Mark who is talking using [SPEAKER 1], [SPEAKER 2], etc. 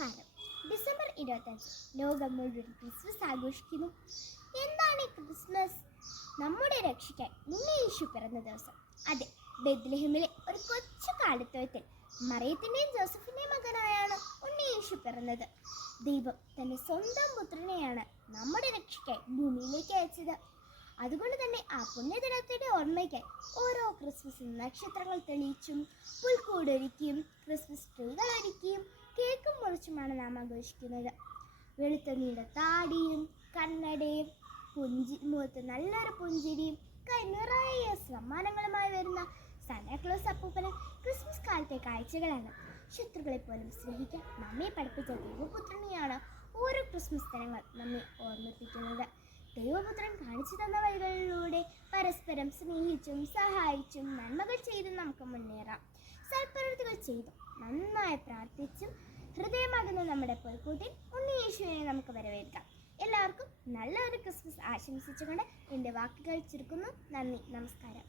[SPEAKER 1] നമസ്കാരം. ഡിസംബർ ഇരുപത്തഞ്ച്. ലോകം മുഴുവൻ ക്രിസ്മസ് ആഘോഷിക്കുന്നു. എന്താണ് ഈ ക്രിസ്മസ്? നമ്മുടെ രക്ഷയ്ക്കായി യേശു പിറന്ന ദിവസം. അതെ ബെദ്ലഹിമിലെ ഒരു കൊച്ചു കാലത്തോയത്തിൽ മറിയത്തിന്റെയും ജോസഫിന്റെയും മകനായാണ് ഉണ്ണീശു പിറന്നത്. ദൈവം തന്റെ സ്വന്തം പുത്രനെയാണ് നമ്മുടെ രക്ഷിക്കാൻ ഭൂമിയിലേക്ക് അയച്ചത്. അതുകൊണ്ട് തന്നെ ആ പുണ്യദിനത്തിന്റെ ഓർമ്മയ്ക്കായി ഓരോ ക്രിസ്മസ് നക്ഷത്രങ്ങൾ തെളിയിച്ചും പുൽക്കൂടൊരുക്കിയും ക്രിസ്മസ് ട്രീകൾ കേക്കും നാം ആഘോഷിക്കുന്നത്. വെളുത്ത നീണ്ട താടിയും കണ്ണടയും പുഞ്ചി മുഖത്ത് നല്ലൊരു പുഞ്ചിരിയും കൈ നിറയെ സമ്മാനങ്ങളുമായി വരുന്ന സാന്റാക്ലോസ് അപ്പൂപ്പന് ക്രിസ്മസ് കാലത്തെ കാഴ്ചകളാണ്. ശത്രുക്കളെ പോലും സ്നേഹിക്കാൻ നമ്മെ പഠിപ്പിച്ച ദൈവപുത്രനെയാണ് ഓരോ ക്രിസ്മസ് ദിനങ്ങൾ നമ്മെ ഓർമ്മിപ്പിക്കുന്നത്. ദൈവപുത്രൻ കാണിച്ചു തന്ന വഴികളിലൂടെ പരസ്പരം സ്നേഹിച്ചും സഹായിച്ചും നന്മകൾ ചെയ്തും നമുക്ക് മുന്നേറാം. സൽപ്രവൃത്തികൾ ചെയ്തും നന്നായി പ്രാർത്ഥിച്ചും ഹൃദയമാകുന്ന നമ്മുടെ പൊൽക്കൂട്ടിൽ ഉണ്ണി യേശുവിനെ നമുക്ക് വരവേൽക്കാം. എല്ലാവർക്കും നല്ലൊരു ക്രിസ്മസ് ആശംസിച്ചുകൊണ്ട് എന്റെ വാക്കുകൾ ചുരുക്കുന്നു. നന്ദി നമസ്കാരം.